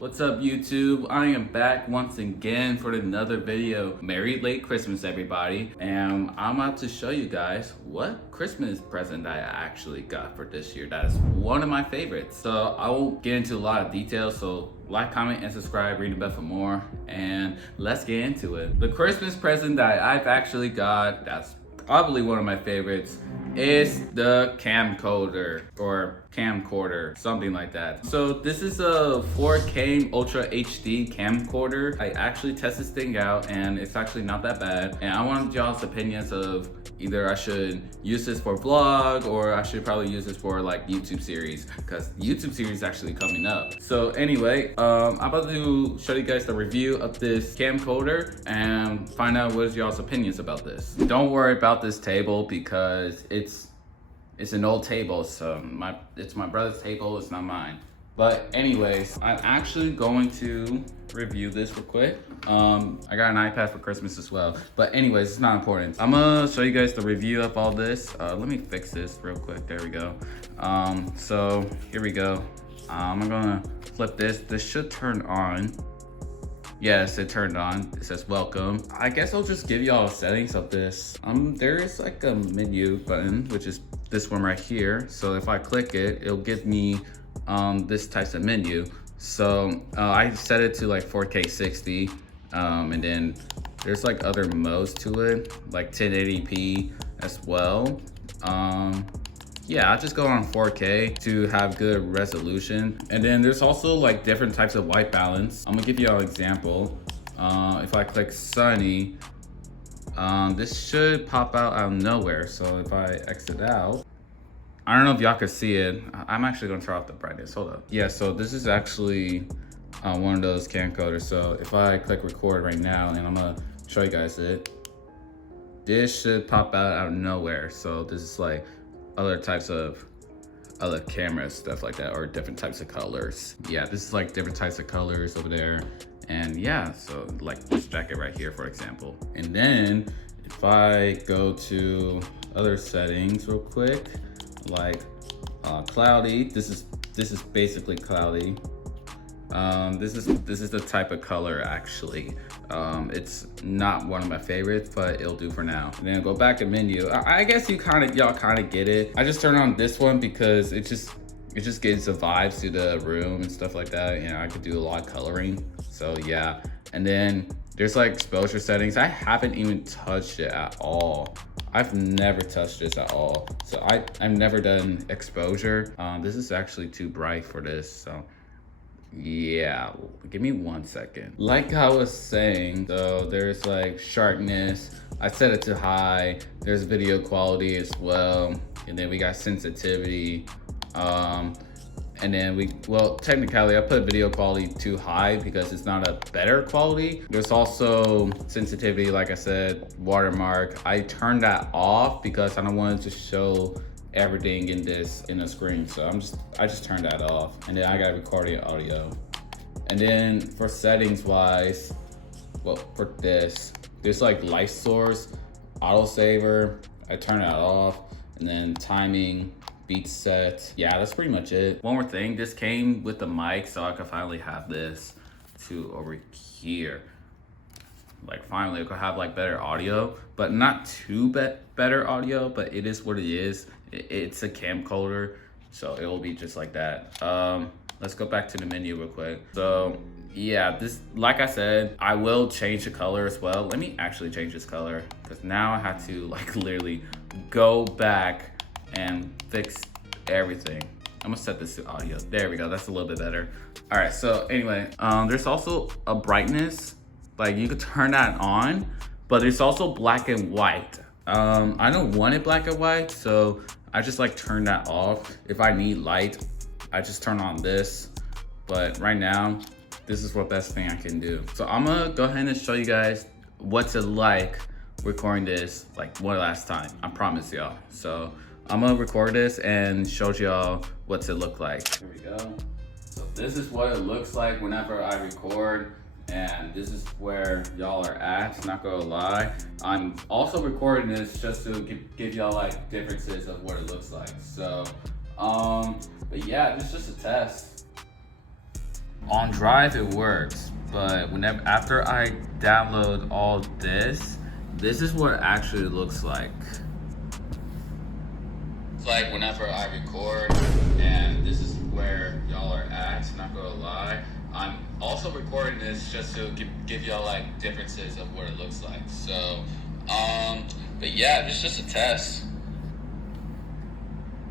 What's up YouTube? I am back once again for another video. Merry late Christmas everybody. And I'm about to show you guys what Christmas present I actually got for this year. That is one of my favorites. So I won't get into a lot of details, so like, comment, and subscribe, ring the bell for more, and let's get into it. The Christmas present that I've actually got, that's probably one of my favorites, is the camcorder or camcorder, something like that. So this is a 4K Ultra HD camcorder. I actually tested this thing out and it's actually not that bad. And I wanted y'all's opinions of either I should use this for vlog or I should probably use this for like YouTube series, because the YouTube series is actually coming up. So anyway, I'm about to show you guys the review of this camcorder and find out what is y'all's opinions about this. Don't worry about this table because it's an old table, so it's my brother's table, it's not mine. But anyways, I'm actually going to review this real quick. I got an iPad for Christmas as well. But anyways, it's not important. I'm gonna show you guys the review of all this. Let me fix this real quick, there we go. So here we go. I'm gonna flip this. This should turn on. Yes, it turned on. It says welcome. I guess I'll just give y'all settings of this. There is like a menu button, which is this one right here. So if I click it, it'll give me this type of menu. So I set it to like 4K 60, and then there's like other modes to it, like 1080p as well. Yeah, I'll just go on 4K to have good resolution. And then there's also like different types of white balance. I'm gonna give you an example. If I click sunny, this should pop out of nowhere. So if I exit out, I don't know if y'all can see it. I'm actually gonna turn off the brightness, hold up. Yeah, so this is actually one of those camcorders. So if I click record right now and I'm gonna show you guys it, this should pop out of nowhere. So this is like other types of other cameras, stuff like that, or different types of colors. Yeah, this is like different types of colors over there. And yeah, so like this jacket right here, for example. And then if I go to other settings real quick, like cloudy, this is basically cloudy. This is the type of color actually. It's not one of my favorites, but it'll do for now. And then go back to menu. I guess y'all kind of get it. I just turned on this one because it just gives the vibes to the room and stuff like that. You know, I could do a lot of coloring. So yeah. And then there's like exposure settings. I haven't even touched it at all. I've never touched this at all. So I've never done exposure. This is actually too bright for this, so yeah, give me 1 second. Like I was saying, so there's like sharpness. I set it to high. There's video quality as well. And then we got sensitivity. And then well, technically I put video quality too high because it's not a better quality. There's also sensitivity, like I said, watermark. I turned that off because I don't want it to show everything in the screen. So I just turned that off. And then I got recording audio. And then for settings wise, well, for this, there's like light source, autosaver. I turn that off. And then timing, beat set. Yeah, that's pretty much it. One more thing, this came with the mic, so I could finally have this to over here. Like finally I could have like better audio, but not too better audio, but it is what it is. It's a camcorder, so it will be just like that. Let's go back to the menu real quick. So yeah, this, like I said, I will change the color as well. Let me actually change this color, because now I have to like literally go back and fix everything. I'm gonna set this to audio. There we go, that's a little bit better. All right, so anyway, there's also a brightness. Like you could turn that on, but there's also black and white. I don't want it black and white, so I just like turn that off. If I need light, I just turn on this. But right now, this is the best thing I can do. So I'm gonna go ahead and show you guys what's it like recording this like one last time. I promise y'all. So I'm gonna record this and show y'all what's it look like. Here we go. So this is what it looks like whenever I record. And this is where y'all are at, not gonna lie. I'm also recording this just to give y'all like differences of what it looks like. So, but yeah, this is just a test. On Drive it works, but after I download all this, this is what it actually looks like. It's like whenever I record, and this is where y'all are at, not gonna lie. I'm also recording this just to give y'all like differences of what it looks like. So, but yeah, it's just a test.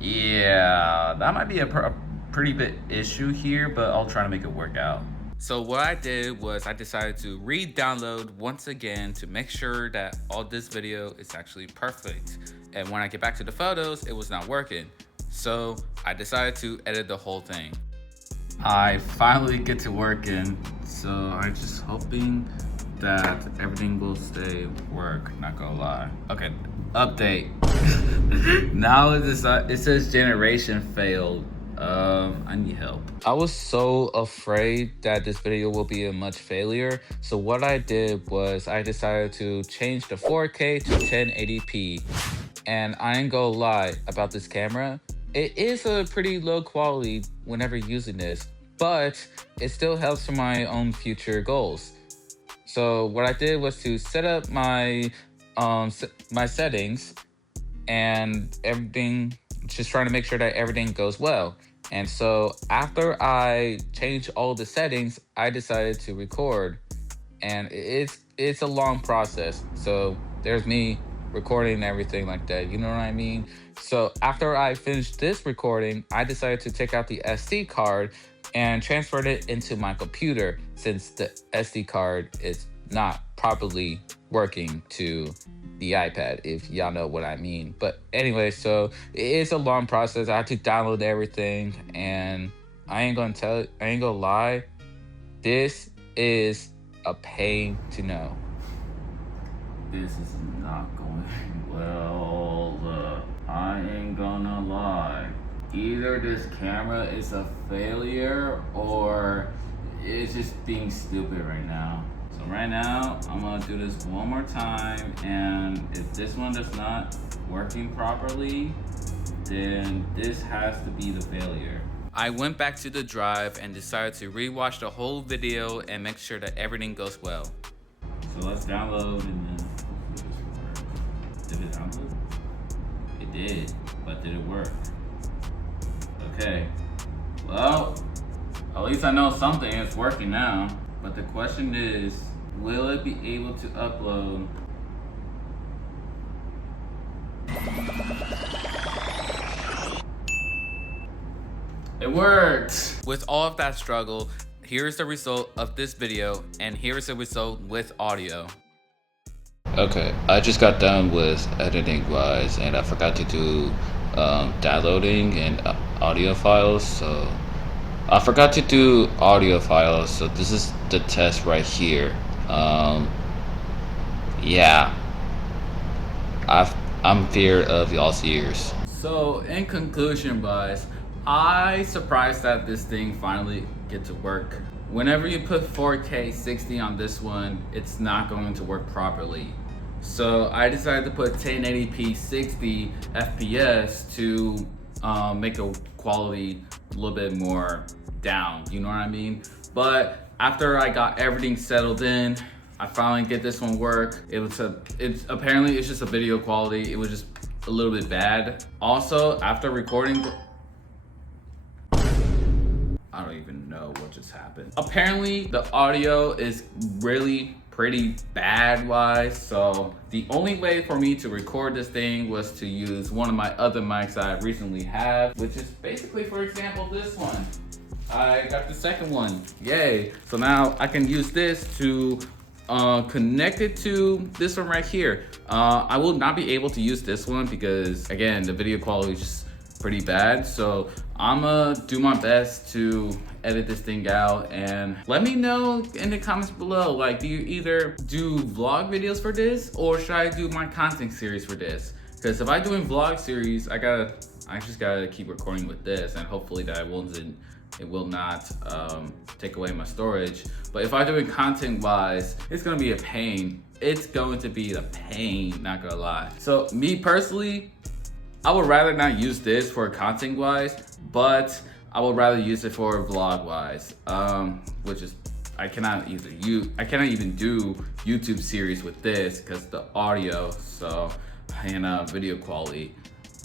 Yeah, that might be a pretty big issue here, but I'll try to make it work out. So what I did was I decided to re-download once again to make sure that all this video is actually perfect. And when I get back to the photos, it was not working. So I decided to edit the whole thing. I finally get to working, so I'm just hoping that everything will stay work, not gonna lie. Okay, update. Now it says generation failed. I need help. I was so afraid that this video will be a much failure. So what I did was I decided to change the 4K to 1080p. And I ain't gonna lie about this camera. It is a pretty low quality whenever using this, but it still helps for my own future goals. So what I did was to set up my my settings and everything, just trying to make sure that everything goes well. And so after I changed all the settings, I decided to record, and it's a long process. So there's me recording and everything like that, you know what I mean? So after I finished this recording, I decided to take out the SD card and transferred it into my computer, since the SD card is not properly working to the iPad, if y'all know what I mean. But anyway, so it is a long process. I had to download everything, and I ain't gonna lie, this is a pain to know. This is not going well. I ain't gonna lie. Either this camera is a failure or it's just being stupid right now. So right now, I'm gonna do this one more time, and if this one is not working properly, then this has to be the failure. I went back to the drive and decided to rewatch the whole video and make sure that everything goes well. So let's download, and then did it download? It did, but did it work? Okay, well, at least I know something is working now. But the question is, will it be able to upload? It worked! With all of that struggle, here's the result of this video, and here's the result with audio. Okay, I just got done with editing wise, and I forgot to do downloading and audio files, so I forgot to do audio files, so this is the test right here. Yeah, I'm fear of y'all's ears. So in conclusion, guys, I surprised that this thing finally get to work. Whenever you put 4K 60 on this one, it's not going to work properly. So I decided to put 1080p 60 FPS to make the quality a little bit more down, you know what I mean? But after I got everything settled in, I finally get this one work. Apparently it's just a video quality. It was just a little bit bad. Also, after recording, I don't even know what just happened. Apparently the audio is really pretty bad wise, so the only way for me to record this thing was to use one of my other mics I recently have, which is basically, for example, this one. I got the second one, yay. So now I can use this to connect it to this one right here. I will not be able to use this one because, again, the video quality is just pretty bad. So I'm gonna do my best to edit this thing out, and let me know in the comments below, like, do you either do vlog videos for this, or should I do my content series for this? Because if I'm doing vlog series, I just gotta keep recording with this, and hopefully that it will not take away my storage. But if I'm doing content wise, it's gonna be a pain. It's going to be a pain, not gonna lie. So me personally, I would rather not use this for content wise, but I would rather use it for vlog wise, which is I cannot even do YouTube series with this because the audio and video quality.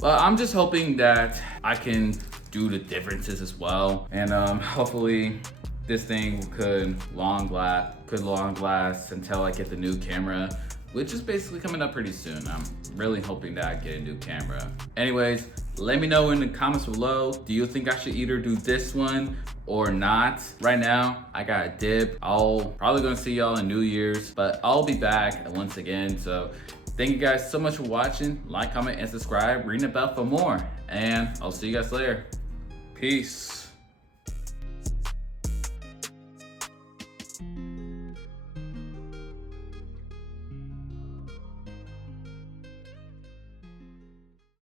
But I'm just hoping that I can do the differences as well, and hopefully this thing could long last until I get the new camera, which is basically coming up pretty soon. I'm really hoping that I get a new camera. Anyways, let me know in the comments below, do you think I should either do this one or not? Right now, I got a dip. I'll probably gonna see y'all in New Year's, but I'll be back once again. So thank you guys so much for watching. Like, comment, and subscribe. Ring the bell for more, and I'll see you guys later. Peace.